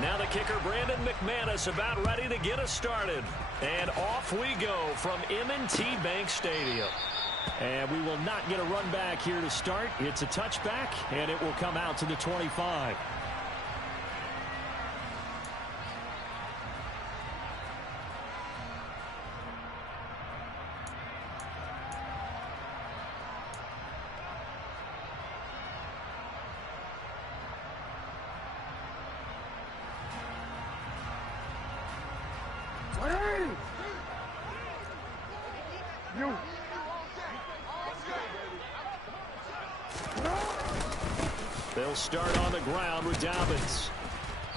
Now the kicker, Brandon McManus, about ready to get us started. And off we go from M&T Bank Stadium. And we will not get a run back here to start. It's a touchback, and it will come out to the 25. They'll start on the ground with Dobbins.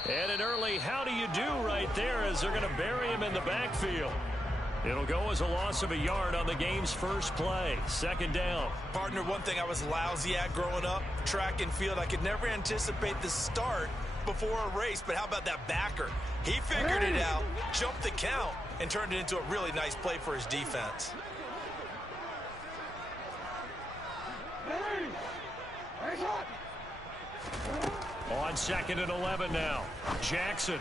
And an early how do you do right there as they're going to bury him in the backfield. It'll go as a loss of a yard on the game's first play. Second down. Partner, one thing I was lousy at growing up, track and field. I could never anticipate the start before a race, but how about that backer? He figured it out, jumped the count, and turned it into a really nice play for his defense. On 2nd and 11 now. Jackson.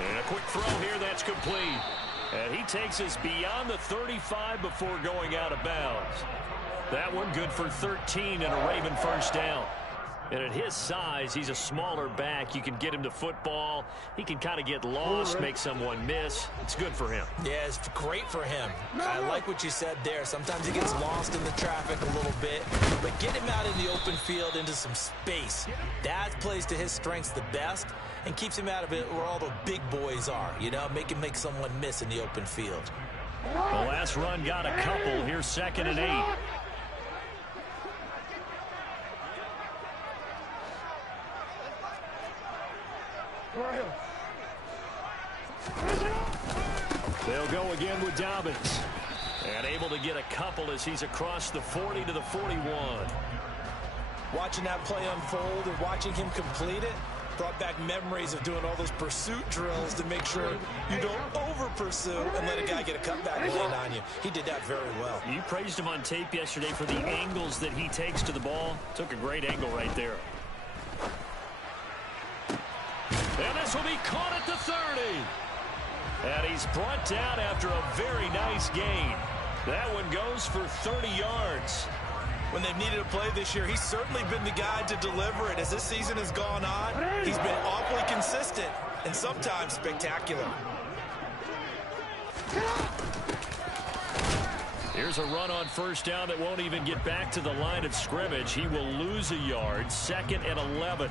And a quick throw here that's complete. And he takes us beyond the 35 before going out of bounds. That one good for 13 and a Raven first down. And at his size, he's a smaller back. You can get him to football. He can kind of get lost, make someone miss. It's good for him. Yeah, it's great for him. I like what you said there. Sometimes he gets lost in the traffic a little bit. But get him out in the open field into some space. That plays to his strengths the best and keeps him out of it where all the big boys are. You know, make him make someone miss in the open field. The last run got a couple. Here's 2nd and 8. They'll go again with Dobbins. And able to get a couple as he's across the 40 to the 41. Watching that play unfold and watching him complete it brought back memories of doing all those pursuit drills to make sure you don't over-pursue and let a guy get a cutback and land on you. He did that very well. You praised him on tape yesterday for the angles that he takes to the ball. Took a great angle right there. And this will be caught at the 30. And he's brought down after a very nice gain. That one goes for 30 yards. When they've needed a play this year, he's certainly been the guy to deliver it. As this season has gone on, he's been awfully consistent and sometimes spectacular. Here's a run on first down that won't even get back to the line of scrimmage. He will lose a yard. 2nd and 11.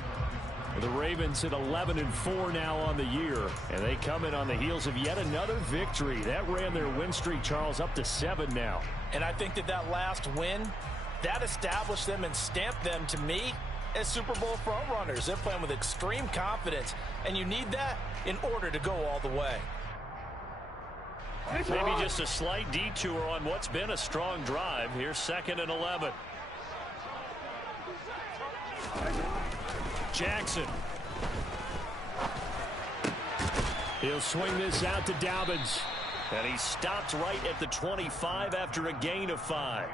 The Ravens at 11-4 now on the year, and they come in on the heels of yet another victory. That ran their win streak, Charles, up to 7 now. And I think that last win, that established them and stamped them, to me, as Super Bowl frontrunners. They're playing with extreme confidence, and you need that in order to go all the way. Maybe just a slight detour on what's been a strong drive. Here's 2nd and 11. Jackson. He'll swing this out to Dobbins. And he stopped right at the 25 after a gain of 5.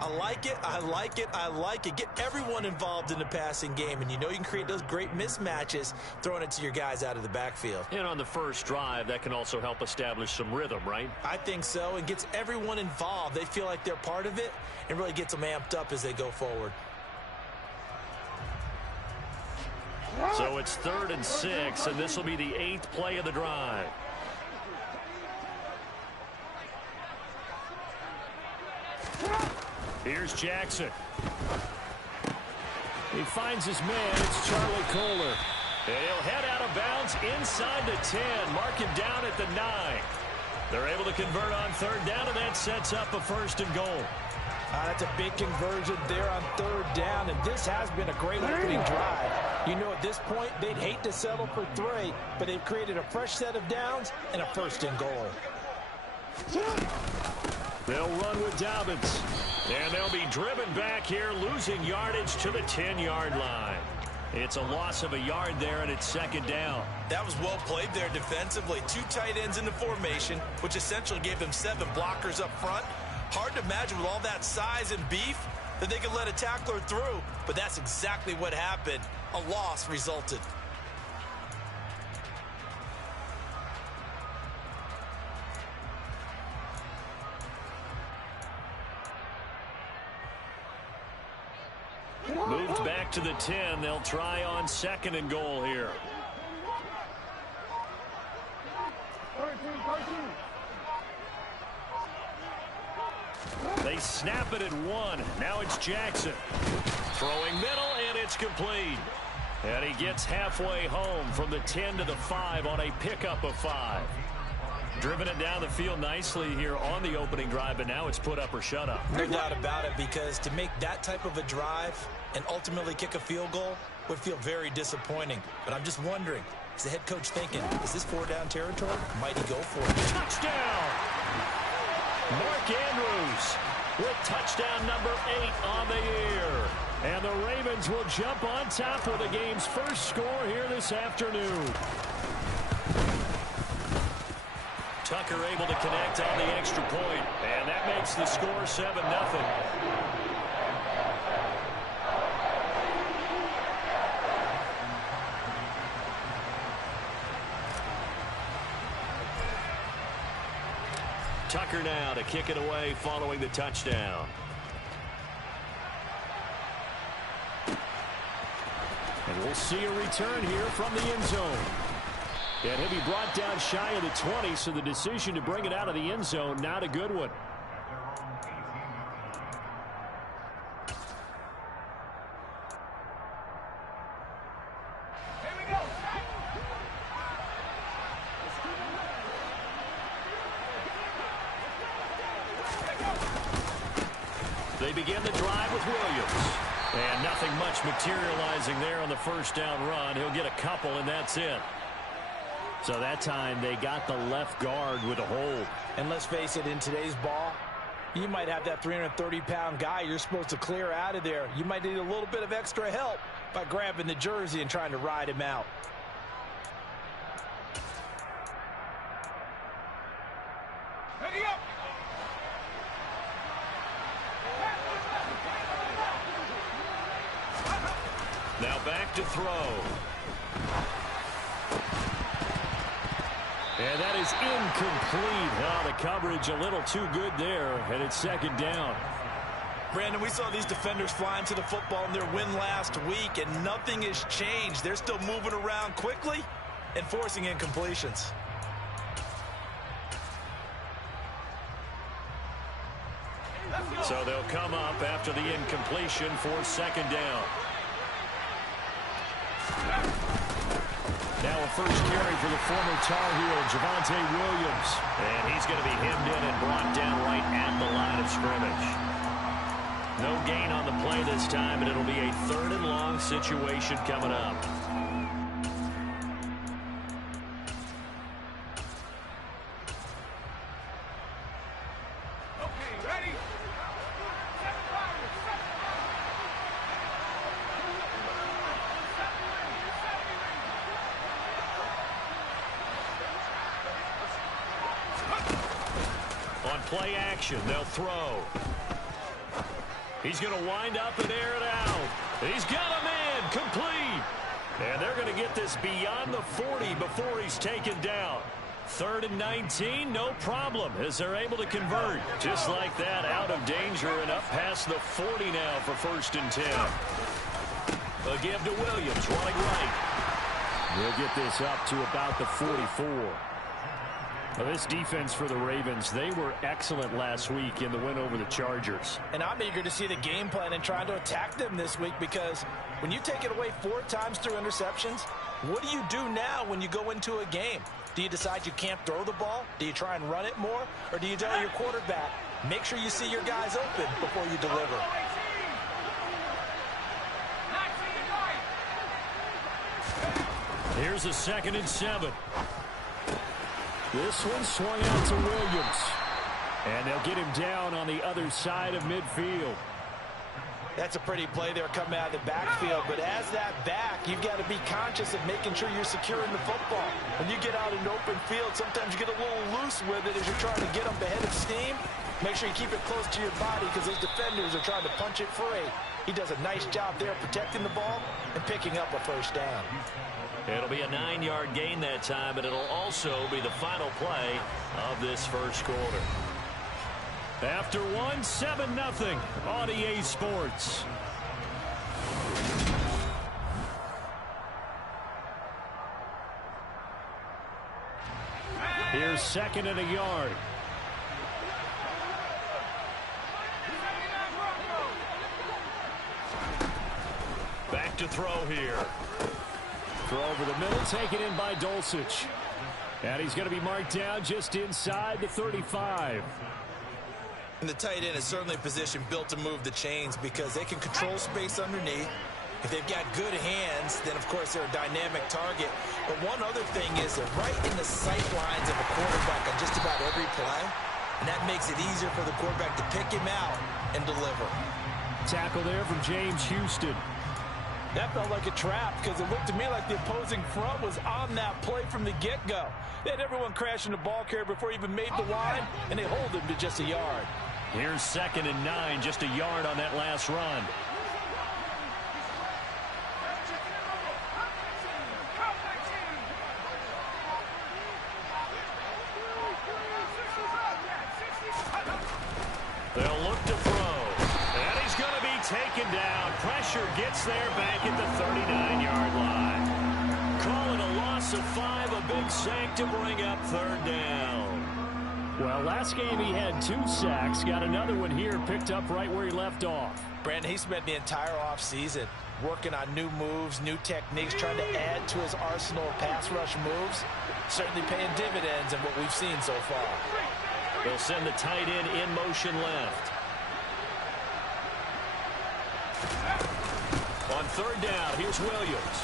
I like it, I like it, I like it. Get everyone involved in the passing game, and you know you can create those great mismatches throwing it to your guys out of the backfield. And on the first drive, that can also help establish some rhythm, right? I think so, and gets everyone involved. They feel like they're part of it, and really gets them amped up as they go forward. So it's 3rd and 6, and this will be the 8th play of the drive. Here's Jackson. He finds his man. It's Charlie Kohler. And he'll head out of bounds inside the 10. Mark him down at the 9. They're able to convert on 3rd down, and that sets up a 1st and goal. That's a big conversion there on 3rd down, and this has been a great opening drive. You know, at this point, they'd hate to settle for 3, but they've created a fresh set of downs and a 1st and goal. They'll run with Dobbins, and they'll be driven back here, losing yardage to the 10-yard line. It's a loss of a yard there, and it's 2nd down. That was well played there defensively. 2 tight ends in the formation, which essentially gave them 7 blockers up front. Hard to imagine with all that size and beef that they could let a tackler through, but that's exactly what happened. A loss resulted. to the 10. They'll try on 2nd and goal here. They snap it at 1. Now it's Jackson. Throwing middle, and it's complete. And he gets halfway home from the 10 to the 5 on a pickup of 5. Driven it down the field nicely here on the opening drive, but now it's put up or shut up. No doubt about it, because to make that type of a drive and ultimately kick a field goal would feel very disappointing. But I'm just wondering, is the head coach thinking, is this 4-down territory? Might he go for it? Touchdown! Mark Andrews with touchdown number 8 on the year. And the Ravens will jump on top with the game's first score here this afternoon. Tucker able to connect on the extra point, and that makes the score 7-0. Tucker now to kick it away following the touchdown. And we'll see a return here from the end zone. And he'll be brought down shy of the 20, so the decision to bring it out of the end zone, not a good one. Here we go. They begin the drive with Williams. And nothing much materializing there on the first down run. He'll get a couple, and that's it. So that time they got the left guard with a hold. And let's face it, in today's ball, you might have that 330-pound guy you're supposed to clear out of there. You might need a little bit of extra help by grabbing the jersey and trying to ride him out. Ready up. Now back to throw. And that is incomplete. Oh, the coverage a little too good there, and it's 2nd down. Brandon, we saw these defenders flying to the football in their win last week, and nothing has changed. They're still moving around quickly and forcing incompletions. So they'll come up after the incompletion for 2nd down. Now a first carry for the former Tar Heel, Javonte Williams. And he's going to be hemmed in and brought down right at the line of scrimmage. No gain on the play this time, and it'll be a 3rd and long situation coming up. Okay, ready? On play action, they'll throw. He's going to wind up and air it out. He's got him in, complete. And they're going to get this beyond the 40 before he's taken down. 3rd and 19, no problem, as they're able to convert. Just like that, out of danger and up past the 40 now for 1st and 10. A give to Williams, running right. We'll get this up to about the 44. Well, this defense for the Ravens, they were excellent last week in the win over the Chargers. And I'm eager to see the game plan and trying to attack them this week, because when you take it away 4 times through interceptions, what do you do now when you go into a game? Do you decide you can't throw the ball? Do you try and run it more? Or do you tell your quarterback, make sure you see your guys open before you deliver? Here's a 2nd and 7. This one swung out to Williams. And they'll get him down on the other side of midfield. That's a pretty play there coming out of the backfield. But as that back, you've got to be conscious of making sure you're securing the football. When you get out in open field, sometimes you get a little loose with it as you're trying to get them the head of steam. Make sure you keep it close to your body, because those defenders are trying to punch it free. He does a nice job there protecting the ball and picking up a 1st down. It'll be a 9-yard gain that time, but it'll also be the final play of this first quarter. After 1, 7-0 on EA Sports. a second and a yard. Back to throw here. Throw over the middle, taken in by Dulcich. And he's going to be marked down just inside the 35. And the tight end is certainly a position built to move the chains because they can control space underneath. If they've got good hands, then, of course, they're a dynamic target. But one other thing is they're right in the sight lines of a quarterback on just about every play. And that makes it easier for the quarterback to pick him out and deliver. Tackle there from James Houston. That felt like a trap because it looked to me like the opposing front was on that play from the get-go. They had everyone crashing the ball carrier before he even made the line, and they hold him to just a yard. Here's 2nd and 9, just a yard on that last run. They'll look to throw. And he's going to be taken down. Pressure gets there back at the 39-yard line. Calling a loss of 5, a big sack to bring up 3rd down. Well, last game he had 2 sacks. Got another one here, picked up right where he left off. Brandon, he spent the entire offseason working on new moves, new techniques, trying to add to his arsenal of pass rush moves. Certainly paying dividends in what we've seen so far. They'll send the tight end in motion left. On 3rd down, here's Williams.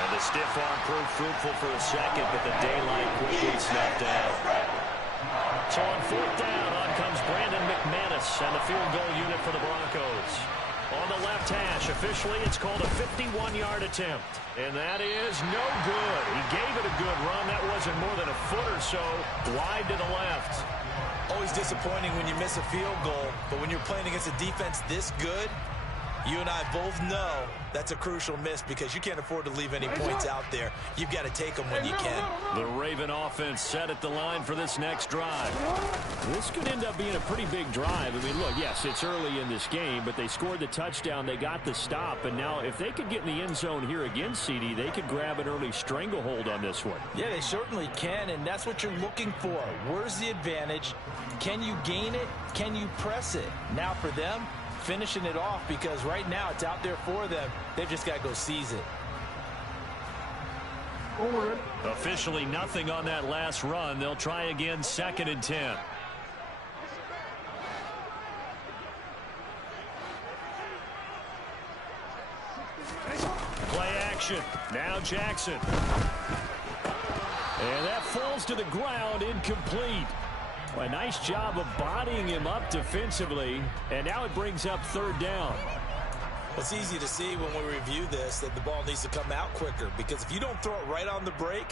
And the stiff arm proved fruitful for a second, but the daylight quickly snuffed out. So on 4th down, on comes Brandon McManus and the field goal unit for the Broncos. On the left hash, officially it's called a 51-yard attempt. And that is no good. He gave it a good run. That wasn't more than a foot or so wide to the left. Always disappointing when you miss a field goal, but when you're playing against a defense this good, you and I both know that's a crucial miss because you can't afford to leave any points out there. You've got to take them when you can. The Raven offense set at the line for this next drive. This could end up being a pretty big drive. I mean, look, yes, it's early in this game, but they scored the touchdown. They got the stop, and now if they could get in the end zone here again, CD, they could grab an early stranglehold on this one. Yeah, they certainly can, and that's what you're looking for. Where's the advantage? Can you gain it? Can you press it? Now for them, finishing it off because right now it's out there for them. They've just got to go seize it. Officially nothing on that last run. They'll try again, 2nd and 10. Play action. Now Jackson. And that falls to the ground, incomplete. A nice job of bodying him up defensively, and now it brings up 3rd down. Well, it's easy to see when we review this that the ball needs to come out quicker because if you don't throw it right on the break,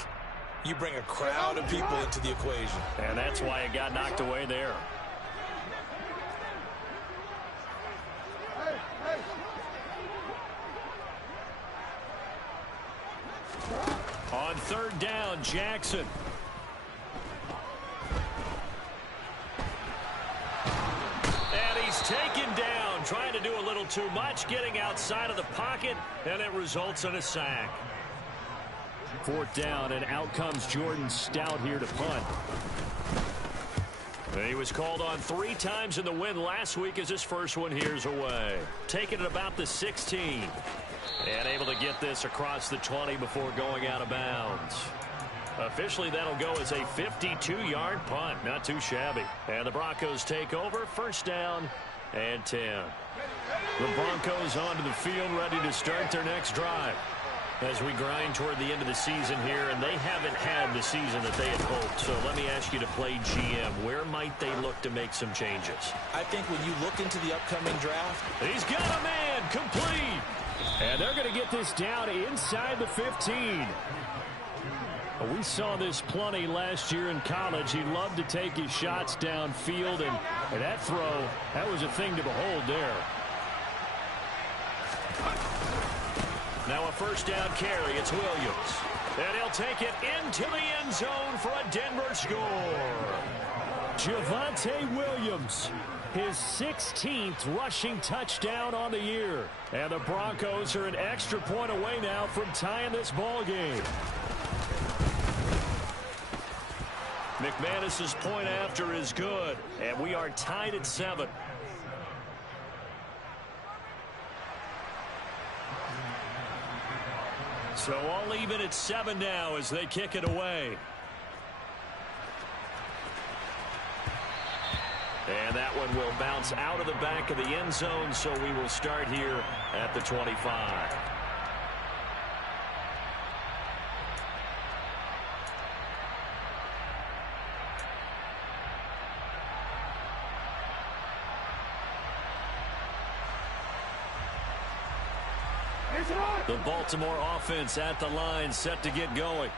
you bring a crowd of people into the equation. And that's why it got knocked away there. On 3rd down, Jackson. Taken down, trying to do a little too much, getting outside of the pocket, and it results in a sack. 4th down, and out comes Jordan Stout here to punt. He was called on 3 times in the win last week as his first one here's away. Taking it about the 16. And able to get this across the 20 before going out of bounds. Officially, that'll go as a 52-yard punt. Not too shabby. And the Broncos take over. 1st down and 10. The Broncos onto the field, ready to start their next drive. As we grind toward the end of the season here, and they haven't had the season that they had hoped. So let me ask you to play GM. Where might they look to make some changes? I think when you look into the upcoming draft, he's got a man, complete. And they're going to get this down inside the 15. We saw this plenty last year in college. He loved to take his shots downfield, and that throw, that was a thing to behold there. Now a 1st down carry. It's Williams. And he'll take it into the end zone for a Denver score. Javonte Williams, his 16th rushing touchdown on the year. And the Broncos are an extra point away now from tying this ball game. McManus's point after is good, and we are tied at 7. So all even at 7 now as they kick it away. And that one will bounce out of the back of the end zone, so we will start here at the 25. The Baltimore offense at the line, set to get going.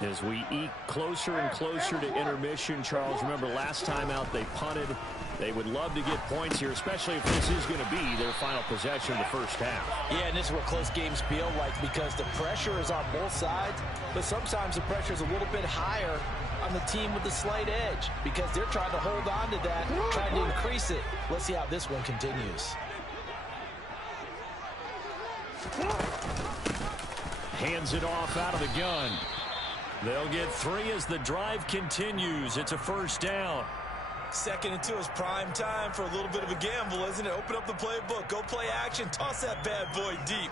As we eke closer and closer to intermission, Charles, remember last time out they punted. They would love to get points here, especially if this is going to be their final possession of the first half. Yeah, and this is what close games feel like because the pressure is on both sides, but sometimes the pressure is a little bit higher on the team with the slight edge because they're trying to hold on to that, trying to increase it. Let's see how this one continues. Hands it off out of the gun. They'll get 3 as the drive continues. It's a first down. Second and 2 is prime time for a little bit of a gamble, isn't it? Open up the playbook, go play action, toss that bad boy deep.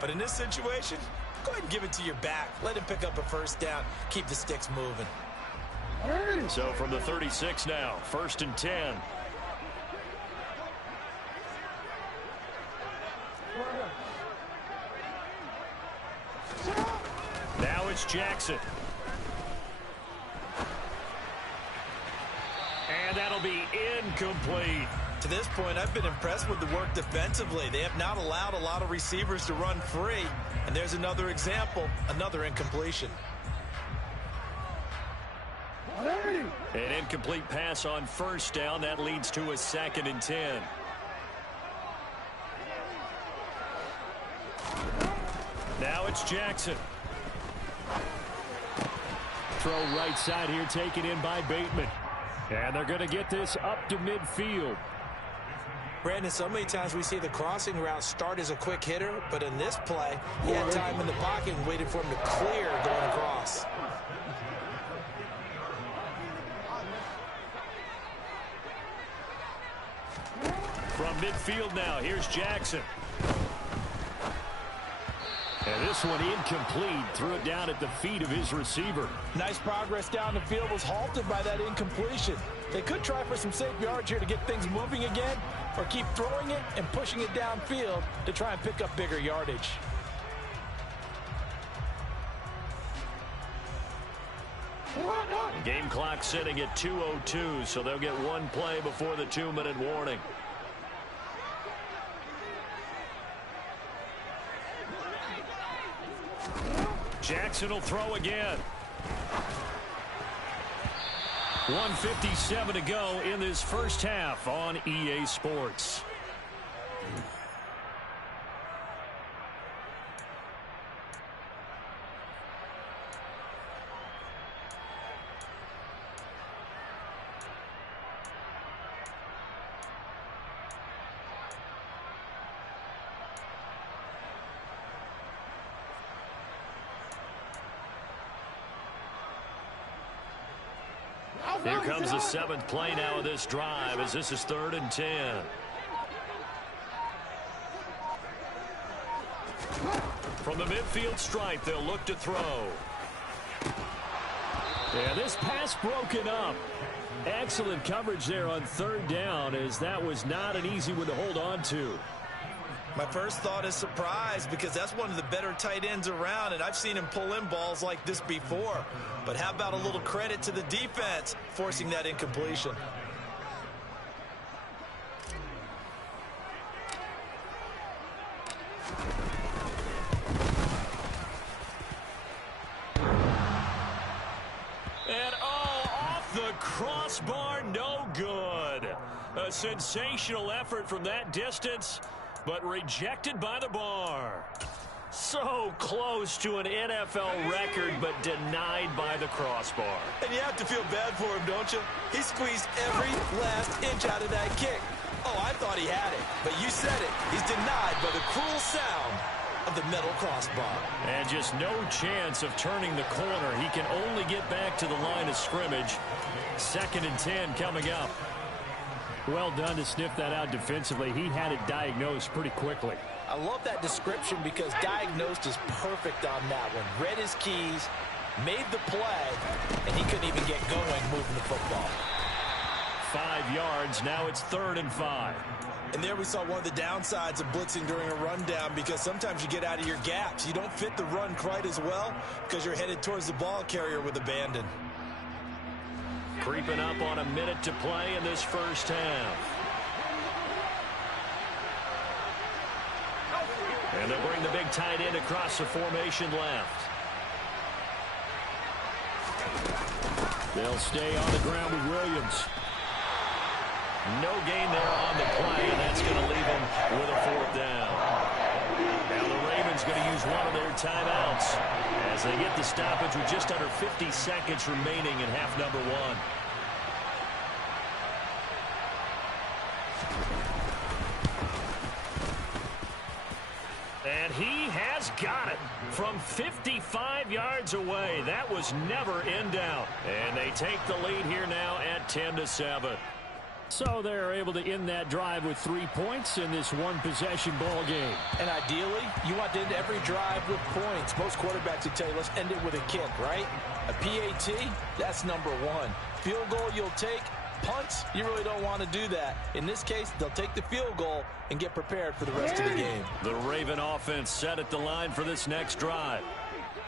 But in this situation, go ahead and give it to your back. Let him pick up a first down. Keep the sticks moving. So from the 36 now, 1st and 10. Now it's Jackson. And that'll be incomplete. To this point, I've been impressed with the work defensively. They have not allowed a lot of receivers to run free. And there's another example, another incompletion. An incomplete pass on first down. That leads to a 2nd and 10. Now it's Jackson. Throw right side here, taken in by Bateman. And they're going to get this up to midfield. Brandon, so many times we see the crossing route start as a quick hitter, but in this play, he had time in the pocket and waited for him to clear going across. From midfield now, here's Jackson. And this one incomplete. Threw it down at the feet of his receiver. Nice progress down the field was halted by that incompletion. They could try for some safe yards here to get things moving again, or keep throwing it and pushing it downfield to try and pick up bigger yardage. Game clock sitting at 2:02, so they'll get one play before the 2-minute warning. Jackson will throw again. 1:57 to go in this first half on EA Sports. Here comes the 7th play now of this drive as this is 3rd and 10. From the midfield stripe, they'll look to throw. And this pass broken up. Excellent coverage there on 3rd down, as that was not an easy one to hold on to. My first thought is surprise, because that's one of the better tight ends around, and I've seen him pull in balls like this before. But how about a little credit to the defense forcing that incompletion? And off the crossbar, no good. A sensational effort from that distance, but rejected by the bar. So close to an NFL record, but denied by the crossbar. And you have to feel bad for him, don't you? He squeezed every last inch out of that kick. Oh, I thought he had it, but you said it. He's denied by the cruel sound of the middle crossbar. And just no chance of turning the corner. He can only get back to the line of scrimmage. 2nd and 10 coming up. Well done to sniff that out defensively. He had it diagnosed pretty quickly. I love that description because diagnosed is perfect on that one. Read his keys, made the play, and he couldn't even get going moving the football. 5 yards. Now it's 3rd and 5. And there we saw one of the downsides of blitzing during a rundown, because sometimes you get out of your gaps. You don't fit the run quite as well because you're headed towards the ball carrier with abandon. Creeping up on a minute to play in this first half. And they'll bring the big tight end across the formation left. They'll stay on the ground with Williams. No gain there on the play, and that's going to leave him with a 4th down. Now the Ravens going to use one of their timeouts as they get the stoppage with just under 50 seconds remaining in half number 1. And he has got it from 55 yards away. That was never in doubt. And they take the lead here now at 10-7. So they're able to end that drive with 3 points in this one-possession ball game. And ideally, you want to end every drive with points. Most quarterbacks would tell you, let's end it with a kick, right? A PAT, that's number 1. Field goal you'll take. Punts, you really don't want to do that. In this case, they'll take the field goal and get prepared for the rest of the game. The Raven offense set at the line for this next drive.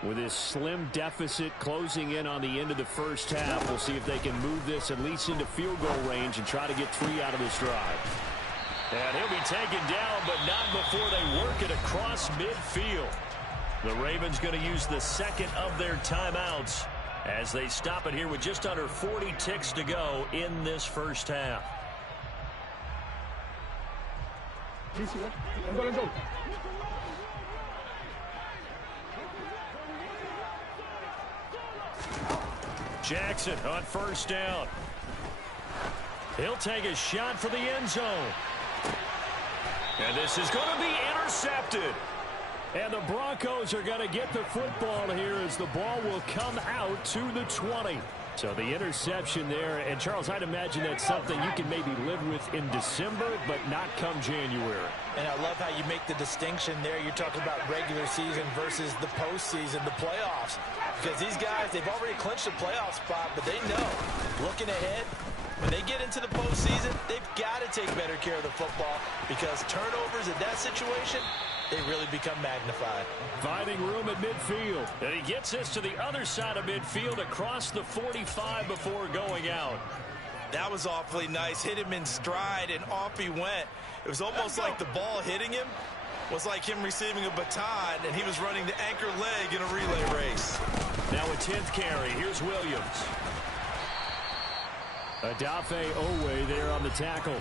With his slim deficit closing in on the end of the first half, we'll see if they can move this at least into field goal range and try to get 3 out of this drive. And he'll be taken down, but not before they work it across midfield. The Ravens going to use the 2nd of their timeouts as they stop it here with just under 40 ticks to go in this first half. Jackson on 1st down. He'll take a shot for the end zone. And this is going to be intercepted. And the Broncos are going to get the football here as the ball will come out to the 20. So the interception there. And, Charles, I'd imagine that's something you can maybe live with in December, but not come January. And I love how you make the distinction there. You're talking about regular season versus the postseason, the playoffs. Because these guys, they've already clinched a playoff spot, but they know, looking ahead, when they get into the postseason, they've got to take better care of the football because turnovers in that situation, they really become magnified. Finding room at midfield. And he gets this to the other side of midfield across the 45 before going out. That was awfully nice. Hit him in stride, and off he went. It was almost like the ball hitting him was like him receiving a baton, and he was running the anchor leg in a relay race. Now a 10th carry. Here's Williams. Adafe Owe there on the tackle.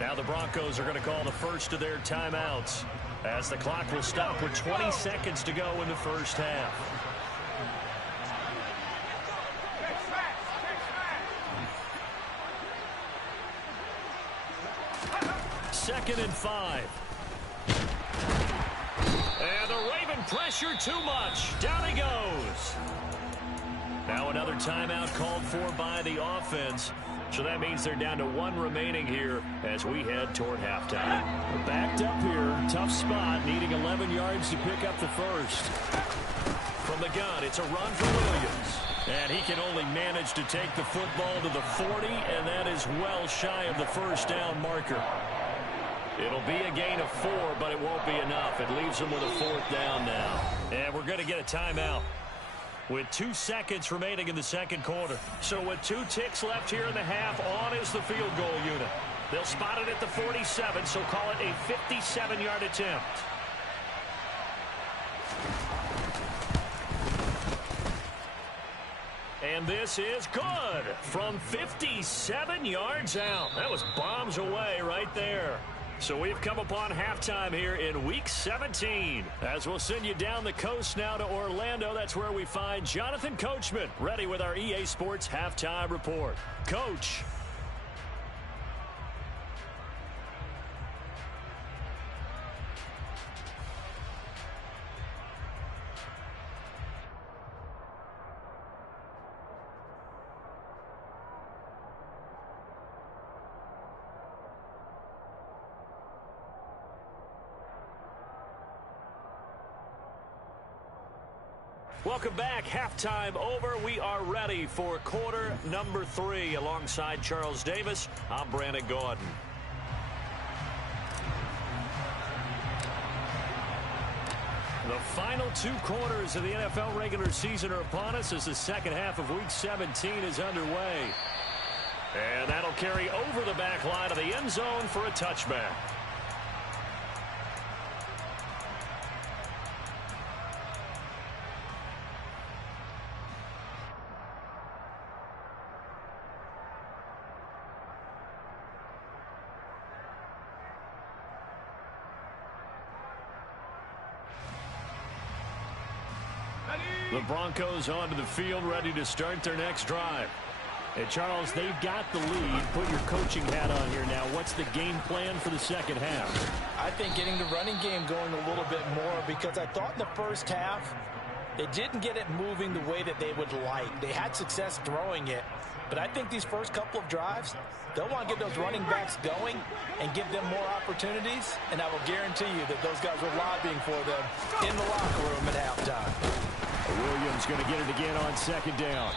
Now the Broncos are going to call the first of their timeouts as the clock will stop with 20 seconds to go in the first half. Second and 5. And the Raven pressure too much. Down he goes. Now another timeout called for by the offense. So that means they're down to 1 remaining here as we head toward halftime. We're backed up here. Tough spot, needing 11 yards to pick up the first. From the gun, it's a run for Williams. And he can only manage to take the football to the 40, and that is well shy of the first down marker. It'll be a gain of 4, but it won't be enough. It leaves him with a 4th down now. And we're going to get a timeout with 2 seconds remaining in the second quarter. So with 2 ticks left here in the half, on is the field goal unit. They'll spot it at the 47, so call it a 57-yard attempt. And this is good from 57 yards out. That was bombs away right there. So we've come upon halftime here in Week 17. As we'll send you down the coast now to Orlando, that's where we find Jonathan Coachman ready with our EA Sports Halftime Report. Coach. Welcome back. Halftime over. We are ready for quarter number 3. Alongside Charles Davis, I'm Brandon Gaudin. The final 2 quarters of the NFL regular season are upon us as the second half of Week 17 is underway. And that'll carry over the back line of the end zone for a touchback. The Broncos onto the field, ready to start their next drive. And Charles, they've got the lead. Put your coaching hat on here now. What's the game plan for the second half? I think getting the running game going a little bit more, because I thought in the first half they didn't get it moving the way that they would like. They had success throwing it, but I think these first couple of drives, they'll want to get those running backs going and give them more opportunities, and I will guarantee you that those guys were lobbying for them in the locker room at halftime. Williams going to get it again on second down.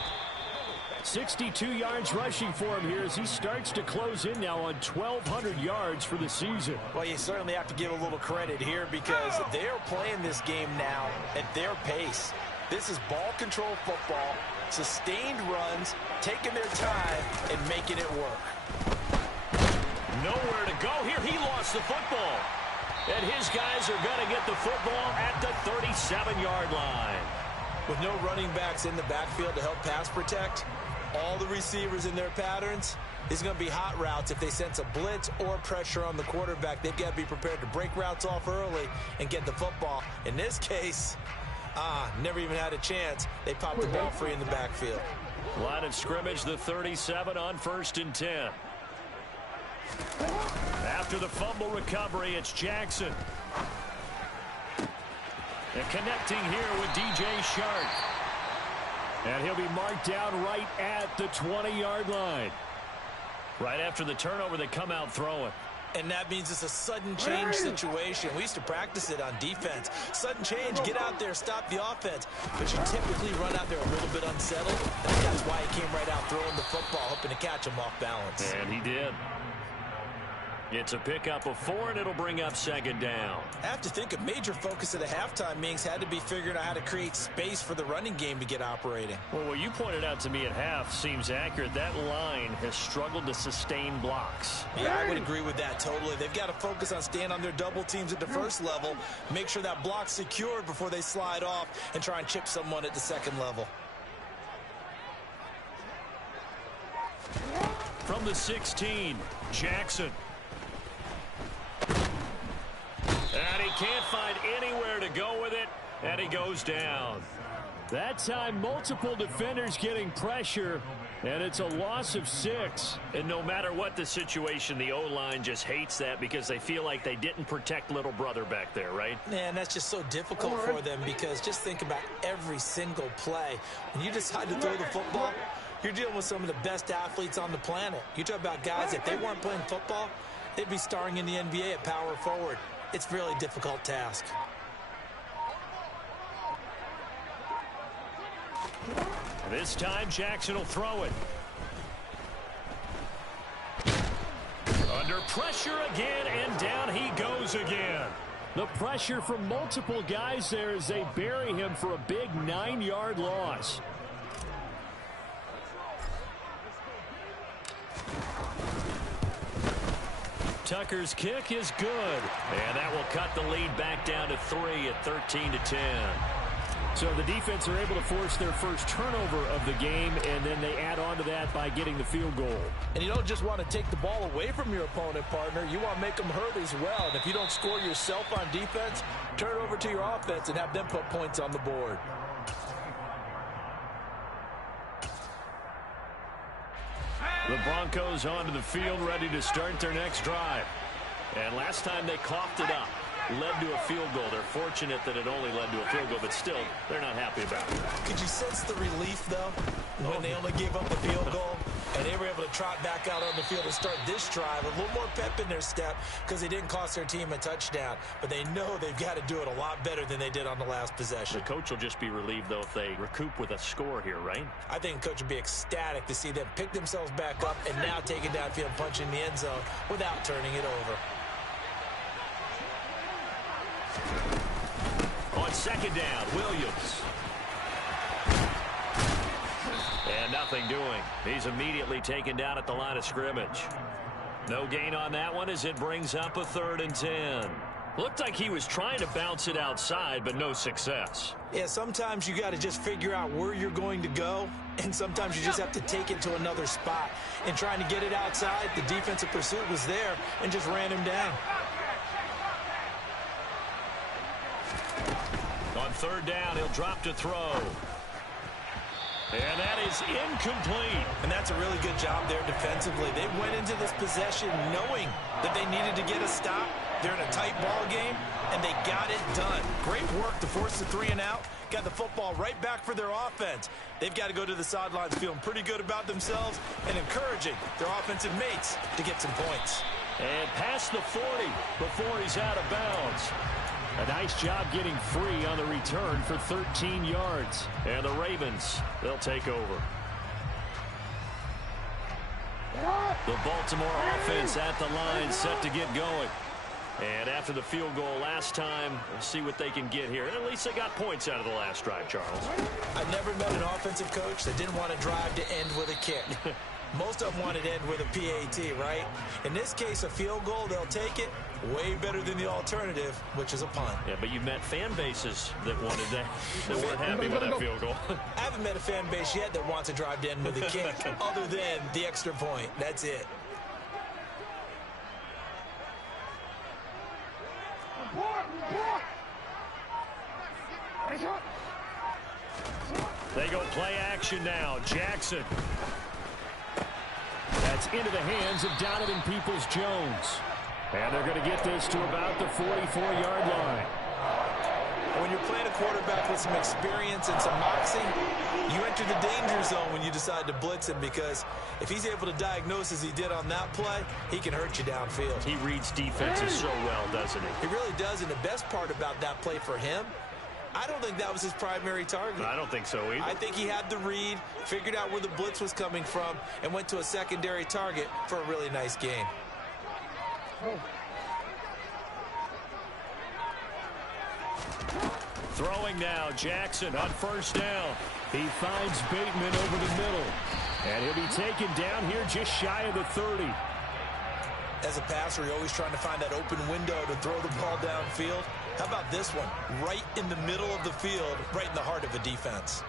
62 yards rushing for him here as he starts to close in now on 1,200 yards for the season. Well, you certainly have to give a little credit here because they're playing this game now at their pace. This is ball control football, sustained runs, taking their time, and making it work. Nowhere to go here. He lost the football. And his guys are going to get the football at the 37-yard line. With no running backs in the backfield to help pass protect, all the receivers in their patterns, these are going to be hot routes. If they sense a blitz or pressure on the quarterback, they've got to be prepared to break routes off early and get the football. In this case, never even had a chance. They popped the ball free in the backfield. Line of scrimmage, the 37 on 1st and 10. After the fumble recovery, it's Jackson. And connecting here with DJ Shark. And he'll be marked down right at the 20-yard line. Right after the turnover, they come out throwing. And that means it's a sudden change situation. We used to practice it on defense. Sudden change, get out there, stop the offense. But you typically run out there a little bit unsettled. That's why he came right out throwing the football, hoping to catch him off balance. And he did. It's a pickup of 4, and it'll bring up 2nd down. I have to think a major focus at a halftime means had to be figuring out how to create space for the running game to get operating. Well, what you pointed out to me at half seems accurate. That line has struggled to sustain blocks. Yeah, I would agree with that totally. They've got to focus on staying on their double teams at the first level, make sure that block's secured before they slide off and try and chip someone at the second level. From the 16, Jackson. And he can't find anywhere to go with it, and he goes down. That time, multiple defenders getting pressure, and it's a loss of 6. And no matter what the situation, the O-line just hates that because they feel like they didn't protect little brother back there, right? Man, that's just so difficult for them because just think about every single play. When you decide to throw the football, you're dealing with some of the best athletes on the planet. You talk about guys, if they weren't playing football, they'd be starring in the NBA at power forward. It's a really difficult task. This time, Jackson will throw it. Under pressure again, and down he goes again. The pressure from multiple guys there as they bury him for a big 9-yard loss. Tucker's kick is good, and that will cut the lead back down to 3 at 13-10. So the defense are able to force their first turnover of the game, and then they add on to that by getting the field goal. And you don't just want to take the ball away from your opponent, partner. You want to make them hurt as well. And if you don't score yourself on defense, turn it over to your offense and have them put points on the board. The Broncos onto the field, ready to start their next drive. And last time they coughed it up, led to a field goal. They're fortunate that it only led to a field goal, but still, they're not happy about it. Could you sense the relief, though, when they only gave up the field goal? And they were able to trot back out on the field and start this drive. A little more pep in their step because they didn't cost their team a touchdown. But they know they've got to do it a lot better than they did on the last possession. The coach will just be relieved, though, if they recoup with a score here, right? I think the coach would be ecstatic to see them pick themselves back up and now take it downfield and punch in the end zone without turning it over. On second down, Williams. And nothing doing. He's immediately taken down at the line of scrimmage. No gain on that one as it brings up a 3rd and 10. Looked like he was trying to bounce it outside, but no success. Yeah, sometimes you got to just figure out where you're going to go, and sometimes you just have to take it to another spot. And trying to get it outside, the defensive pursuit was there and just ran him down. On 3rd down, he'll drop to throw. And that is incomplete. And that's a really good job there defensively. They went into this possession knowing that they needed to get a stop. They're in a tight ball game, and they got it done. Great work to force the 3 and out. Got the football right back for their offense. They've got to go to the sidelines feeling pretty good about themselves and encouraging their offensive mates to get some points. And past the 40 before he's out of bounds. A nice job getting free on the return for 13 yards. And the Ravens, they'll take over. The Baltimore offense at the line, set to get going. And after the field goal last time, we'll see what they can get here. At least they got points out of the last drive, Charles. I've never met an offensive coach that didn't want to drive to end with a kick. Most of them wanted to end with a PAT, right? In this case, a field goal, they'll take it. Way better than the alternative, which is a punt. Yeah, but you met fan bases that wanted that, that weren't happy with that field goal. I haven't met a fan base yet that wants to drive to end with a kick, other than the extra point. That's it. They go play action now. Jackson. That's into the hands of Donovan Peoples-Jones. And they're going to get this to about the 44-yard line. When you're playing a quarterback with some experience and some moxie, you enter the danger zone when you decide to blitz him, because if he's able to diagnose as he did on that play, he can hurt you downfield. He reads defenses so well, doesn't he? He really does, and the best part about that play for him, I don't think that was his primary target. I don't think so either. I think he had the read, figured out where the blitz was coming from, and went to a secondary target for a really nice game. Throwing now, Jackson on 1st down. He finds Bateman over the middle. And he'll be taken down here just shy of the 30. As a passer, you're always trying to find that open window to throw the ball downfield. How about this one? Right in the middle of the field, right in the heart of a defense.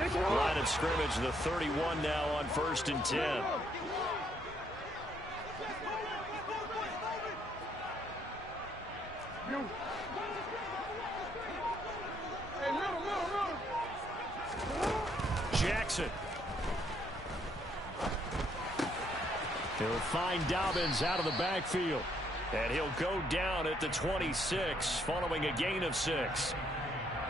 Line of scrimmage, the 31 now on 1st and 10. Jackson. He'll find Dobbins out of the backfield. And he'll go down at the 26 following a gain of 6.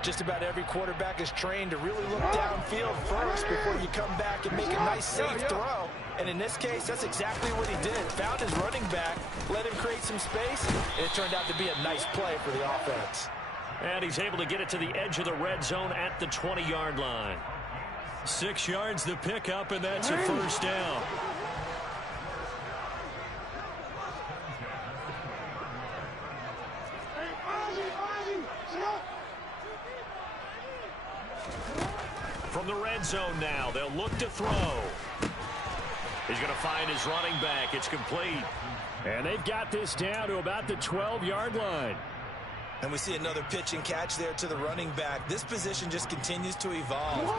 Just about every quarterback is trained to really look downfield first before you come back and make a nice, safe throw. And in this case, that's exactly what he did. Found his running back, let him create some space, and it turned out to be a nice play for the offense. And he's able to get it to the edge of the red zone at the 20-yard line. 6 yards to pick up, and that's a 1st down. From the red zone now, they'll look to throw. He's going to find his running back. It's complete. And they've got this down to about the 12-yard line. And we see another pitch and catch there to the running back. This position just continues to evolve.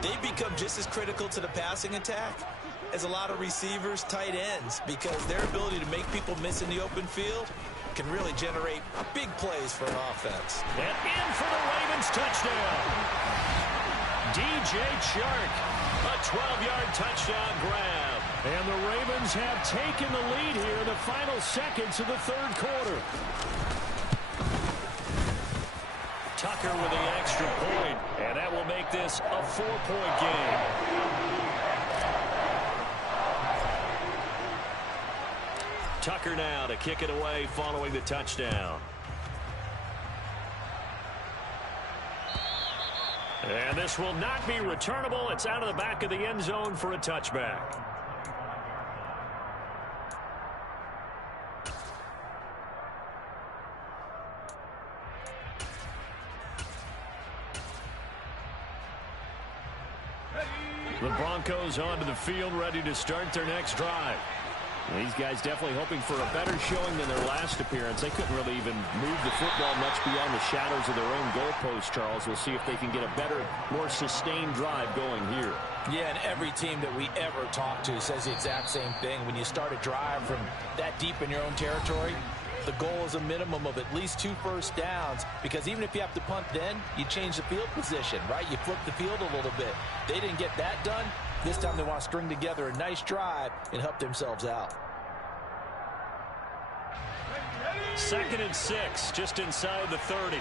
They become just as critical to the passing attack as a lot of receivers, tight ends, because their ability to make people miss in the open field can really generate big plays for an offense. And in for the Ravens touchdown. DJ Chark, a 12-yard touchdown grab. And the Ravens have taken the lead here in the final seconds of the 3rd quarter. Tucker with the extra point. And And that will make this a 4-point game. Tucker now to kick it away following the touchdown. And this will not be returnable. It's out of the back of the end zone for a touchback. The Broncos onto the field, ready to start their next drive. These guys definitely hoping for a better showing than their last appearance. They couldn't really even move the football much beyond the shadows of their own goalpost, Charles. We'll see if they can get a better, more sustained drive going here. Yeah, and every team that we ever talk to says the exact same thing. When you start a drive from that deep in your own territory, the goal is a minimum of at least 2 first downs, because even if you have to punt then, you change the field position, right? You flip the field a little bit. They didn't get that done. This time they want to string together a nice drive and help themselves out. 2nd and 6, just inside the 30.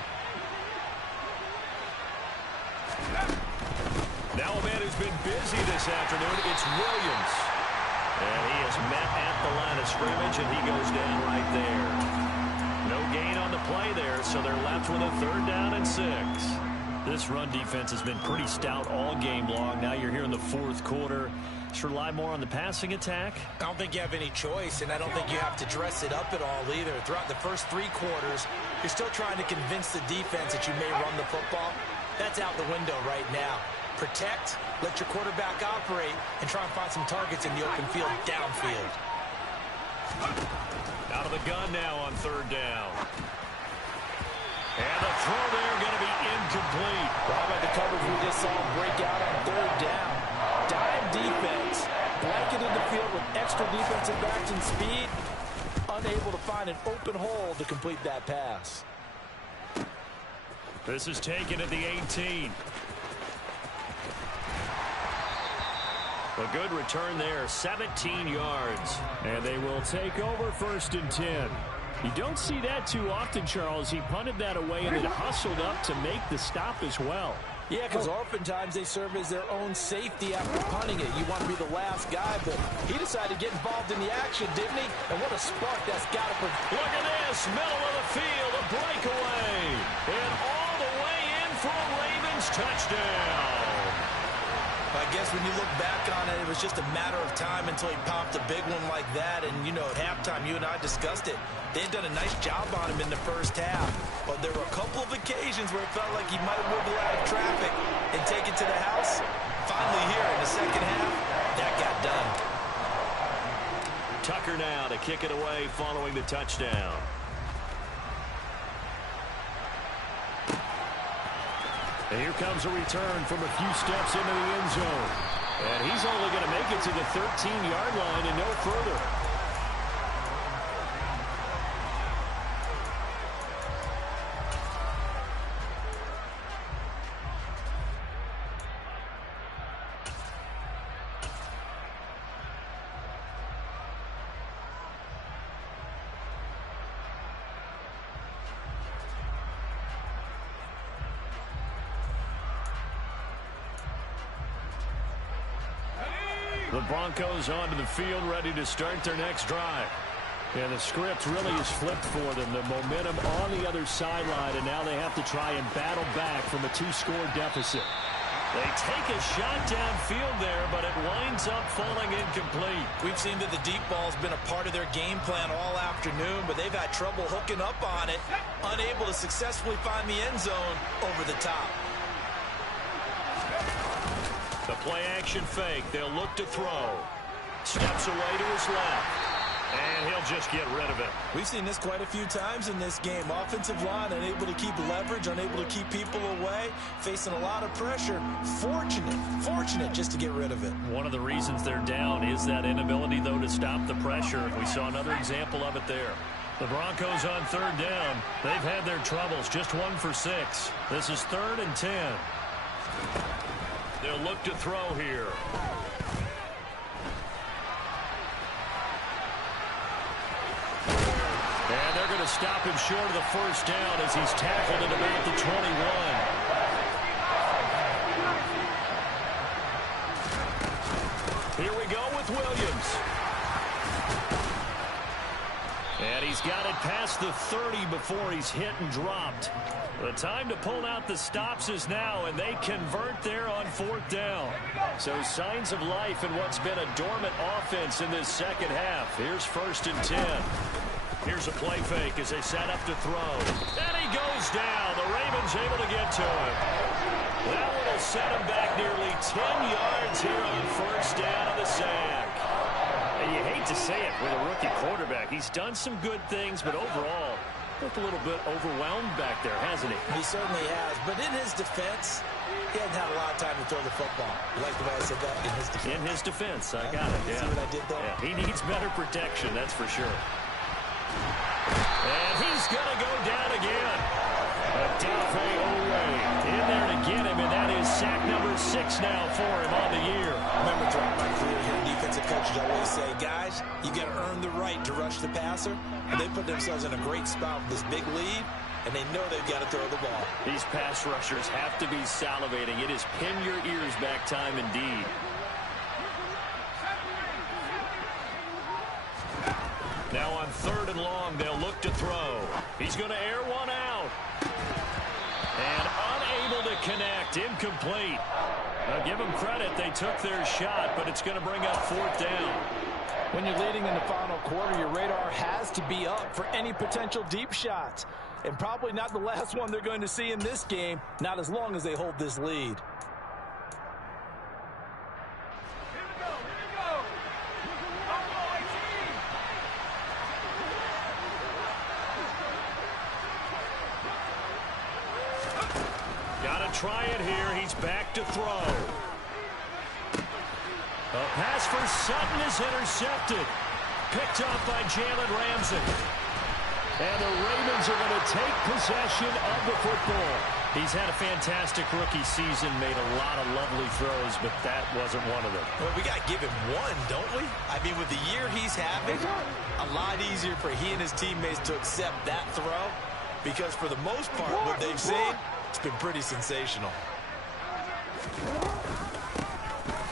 Now a man who's been busy this afternoon, it's Williams. And he is met at the line of scrimmage, and he goes down right there. No gain on the play there, so they're left with a 3rd down and 6. This run defense has been pretty stout all game long. Now you're here in the 4th quarter. Just rely more on the passing attack. I don't think you have any choice, and I don't think you have to dress it up at all either. Throughout the first 3 quarters, you're still trying to convince the defense that you may run the football. That's out the window right now. Protect, let your quarterback operate, and try and find some targets in the open field downfield. Out of the gun now on 3rd down. And the throw there going to be incomplete. How about the coverage we just saw break out on 3rd down? Dime defense, blanketed the field with extra defensive backs and speed, unable to find an open hole to complete that pass. This is taken at the 18. A good return there, 17 yards. And they will take over 1st and 10. You don't see that too often, Charles. He punted that away and then hustled up to make the stop as well. Yeah, because oftentimes they serve as their own safety after punting it. You want to be the last guy, but he decided to get involved in the action, didn't he? And what a spark that's got to put. Look at this, middle of the field, a breakaway. And all the way in for a Ravens touchdown. I guess when you look back on it, it was just a matter of time until he popped a big one like that. And, you know, at halftime, you and I discussed it. They'd done a nice job on him in the first half. But there were a couple of occasions where it felt like he might have wiggled out of traffic and taken to the house. Finally here in the second half, that got done. Tucker now to kick it away following the touchdown. And here comes a return from a few steps into the end zone. And he's only going to make it to the 13-yard line and no further. The Broncos onto the field, ready to start their next drive. And the script really is flipped for them. The momentum on the other sideline, and now they have to try and battle back from a 2-score deficit. They take a shot downfield there, but it winds up falling incomplete. We've seen that the deep ball's been a part of their game plan all afternoon, but they've had trouble hooking up on it, unable to successfully find the end zone over the top. The play-action fake. They'll look to throw. Steps away to his left. And he'll just get rid of it. We've seen this quite a few times in this game. Offensive line unable to keep leverage, unable to keep people away, facing a lot of pressure. Fortunate just to get rid of it. One of the reasons they're down is that inability, though, to stop the pressure. We saw another example of it there. The Broncos on 3rd down. They've had their troubles. Just 1 for 6. This is 3rd and 10. They'll look to throw here. And they're going to stop him short of the 1st down as he's tackled at about the 21. past the 30 before he's hit and dropped. The time to pull out the stops is now, and they convert there on 4th down. So signs of life in what's been a dormant offense in this second half. Here's 1st and 10. Here's a play fake as they set up to throw. And he goes down. The Ravens able to get to him. That one will set him back nearly 10 yards here on 1st down of the sack. And you hate to say it with a rookie quarterback. He's done some good things, but overall, looked a little bit overwhelmed back there, hasn't he? He certainly has. But in his defense, he hasn't had a lot of time to throw the football. You like the way I said that? In his defense. In his defense. I got it, yeah. See what I did there? Yeah, he needs better protection, that's for sure. And he's going to go down again. Adafe Owe in there to get him, and that is sack number 6 now for him on the year. Remember throughout my career here, defensive coaches always say, guys, you got to earn the right to rush the passer. And they put themselves in a great spot with this big lead, and they know they've got to throw the ball. These pass rushers have to be salivating. It is pin your ears back time indeed. Now on 3rd and long, they'll look to throw. He's going to air one out. And unable to connect. Incomplete. Now give them credit. They took their shot, but it's going to bring up 4th down. When you're leading in the final quarter, your radar has to be up for any potential deep shots. And probably not the last one they're going to see in this game, not as long as they hold this lead. Try it here. He's back to throw. A pass for Sutton is intercepted. Picked off by Jalen Ramsey. And the Ravens are going to take possession of the football. He's had a fantastic rookie season, made a lot of lovely throws, but that wasn't one of them. Well, we got to give him one, don't we? I mean, with the year he's having, a lot easier for he and his teammates to accept that throw, because for the most part, what they've seen, it's been pretty sensational.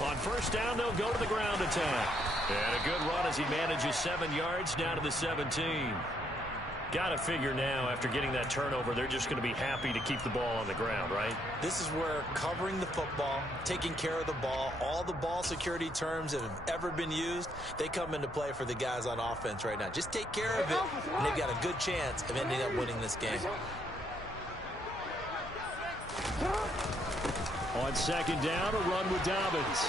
On 1st down, they'll go to the ground attack. And a good run as he manages 7 yards down to the 17. Got to figure now, after getting that turnover, they're just going to be happy to keep the ball on the ground, right? This is where covering the football, taking care of the ball, all the ball security terms that have ever been used, they come into play for the guys on offense right now. Just take care of it, and they've got a good chance of ending up winning this game. On 2nd down, a run with Dobbins.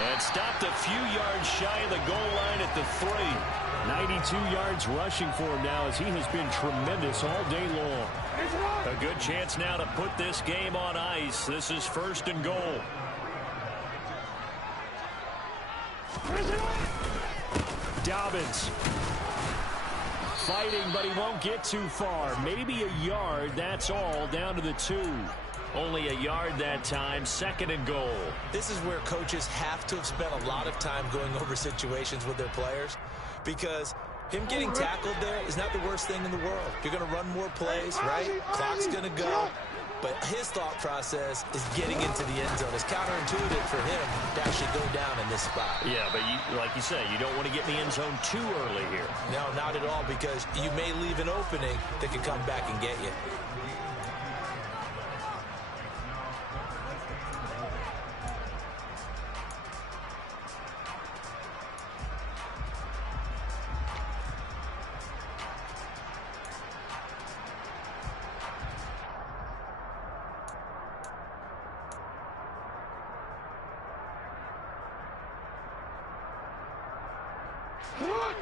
And stopped a few yards shy of the goal line at the 3. 92 yards rushing for him now as he has been tremendous all day long. A good chance now to put this game on ice. This is 1st and goal. Dobbins. Fighting, but he won't get too far. Maybe a yard, that's all, down to the 2. Only a yard that time, 2nd and goal. This is where coaches have to have spent a lot of time going over situations with their players, because him getting tackled there is not the worst thing in the world. You're going to run more plays, right? Clock's going to go. But his thought process is getting into the end zone. It's counterintuitive for him to actually go down in this spot. Yeah, but like you say, you don't want to get in the end zone too early here. No, not at all, because you may leave an opening that can come back and get you.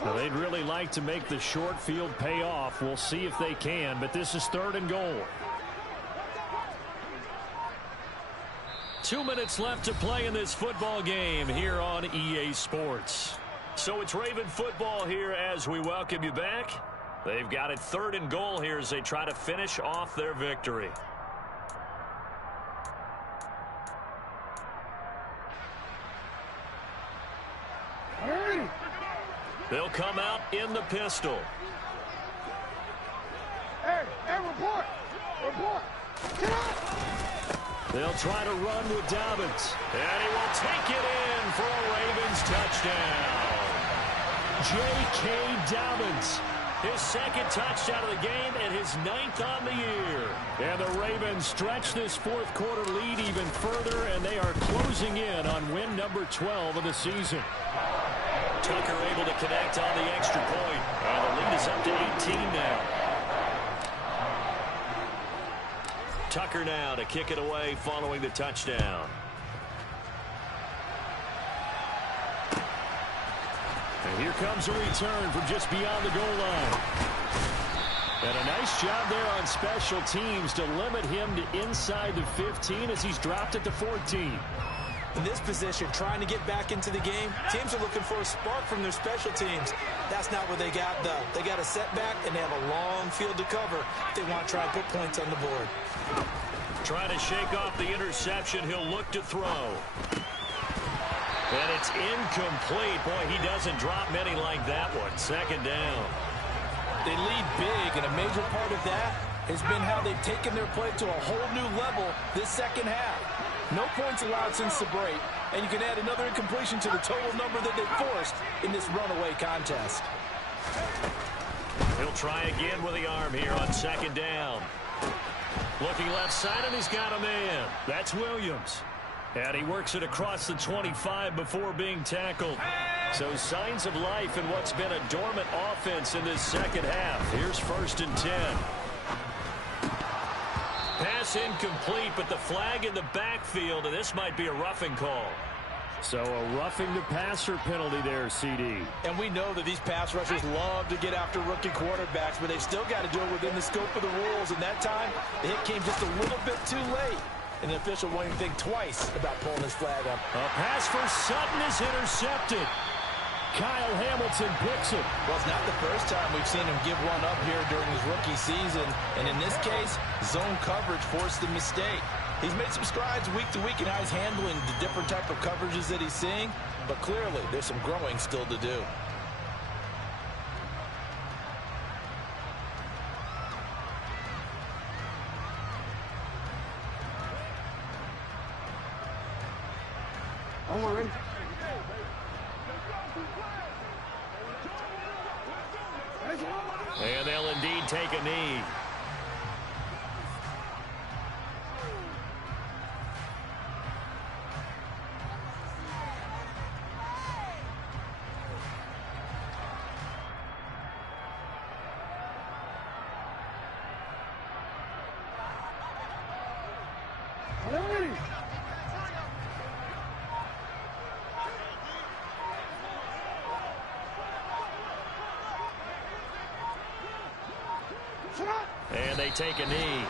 Now, they'd really like to make the short field pay off. We'll see if they can, but this is 3rd and goal. 2 minutes left to play in this football game here on EA Sports. So it's Raven football here as we welcome you back. They've got it 3rd and goal here as they try to finish off their victory. They'll come out in the pistol. Hey, report! Report! Get up! They'll try to run with Dobbins. And he will take it in for a Ravens touchdown. J.K. Dobbins His second touchdown of the game and his 9th on the year. And the Ravens stretch this fourth quarter lead even further, and they are closing in on win number 12 of the season. Tucker able to connect on the extra point. And the lead is up to 18 now. Tucker now to kick it away following the touchdown. And here comes a return from just beyond the goal line. And a nice job there on special teams to limit him to inside the 15 as he's dropped at the 14. In this position, trying to get back into the game, teams are looking for a spark from their special teams. That's not what they got, though. They got a setback, and they have a long field to cover if they want to try and put points on the board. Trying to shake off the interception. He'll look to throw. And it's incomplete. Boy, he doesn't drop many like that one. Second down. They lead big, and a major part of that has been how they've taken their play to a whole new level this second half. No points allowed since the break, and you can add another incompletion to the total number that they forced in this runaway contest. He'll try again with the arm here on second down. Looking left side, and he's got a man. That's Williams. And he works it across the 25 before being tackled. So signs of life in what's been a dormant offense in this second half. Here's 1st and 10. Pass incomplete, but the flag in the backfield, and this might be a roughing call. So a roughing the passer penalty there, CD. And we know that these pass rushers love to get after rookie quarterbacks, but they've still got to do it within the scope of the rules. And that time, the hit came just a little bit too late. And the official won't even think twice about pulling his flag up. A pass for Sutton is intercepted. Kyle Hamilton picks it. Well, it's not the first time we've seen him give one up here during his rookie season. And in this case, zone coverage forced the mistake. He's made some strides week to week in how he's handling the different type of coverages that he's seeing. But clearly, there's some growing still to do. Don't worry. And they'll indeed take a knee. And they take a knee.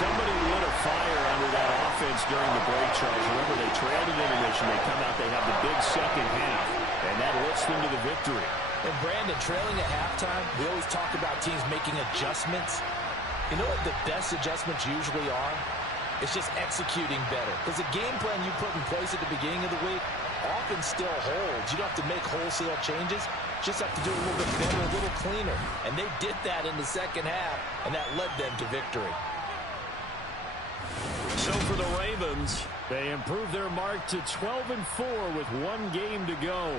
Somebody lit a fire under that offense during the break, Charles. Remember, they trailed at intermission. They come out, they have the big second half, and that lifts them to the victory. And Brandon, trailing at halftime, we always talk about teams making adjustments. You know what the best adjustments usually are? It's just executing better. Because the game plan you put in place at the beginning of the week often still holds. You don't have to make wholesale changes. Just have to do it a little bit better, a little cleaner. And they did that in the second half, and that led them to victory. So for the Ravens, they improve their mark to 12-4 with one game to go.